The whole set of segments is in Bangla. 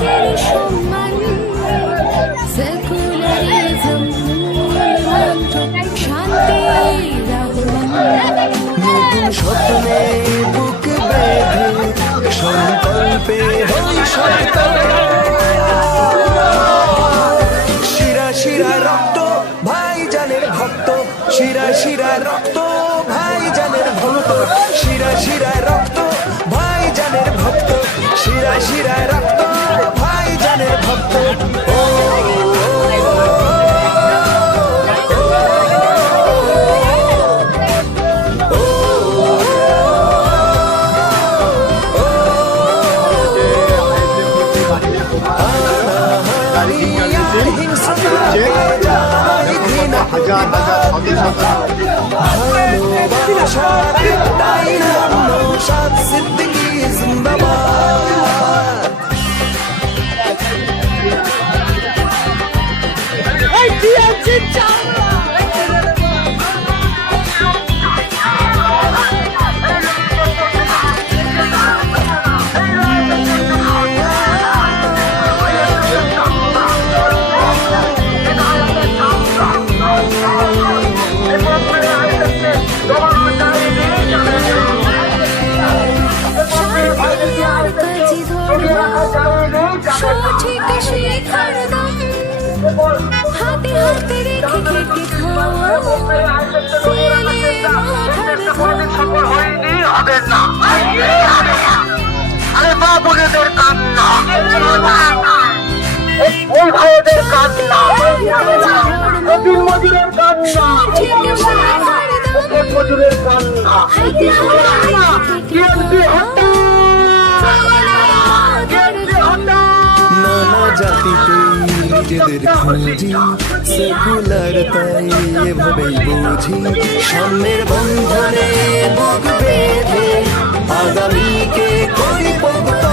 দেশের সম্মান সেকুলারিজম শান্তি নতুন স্বপ্নে বুক বেঁধে সংকল্পে শিরা শিরা রক্ত ভাই জানের ভক্ত। শিরা শিরা রক্ত হাজার হাজার জিন্দাবাদ সঠিক শিখার দাম হাতে হাতে রেখে খেটে খাওয়া ফেলে মাথার হবে না আরে মা বোনেদের কান্না ওই ভাইদের কান্না নতুন মজুরের কান্না মজুরের কান্না নানা জাতিতে নিজেদের খুঁজি সেকুলার এভাবেই বুঝি। সামনের বন্ধনে বুক বেঁধে আগামীকে করি পোক্ত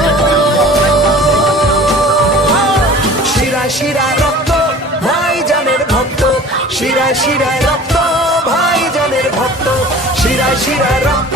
শিরা শিরা রক্ত ভাই জানের ভক্ত। শিরা শিরা রক্ত ভাই জানের ভক্ত। শিরা শিরা রক্ত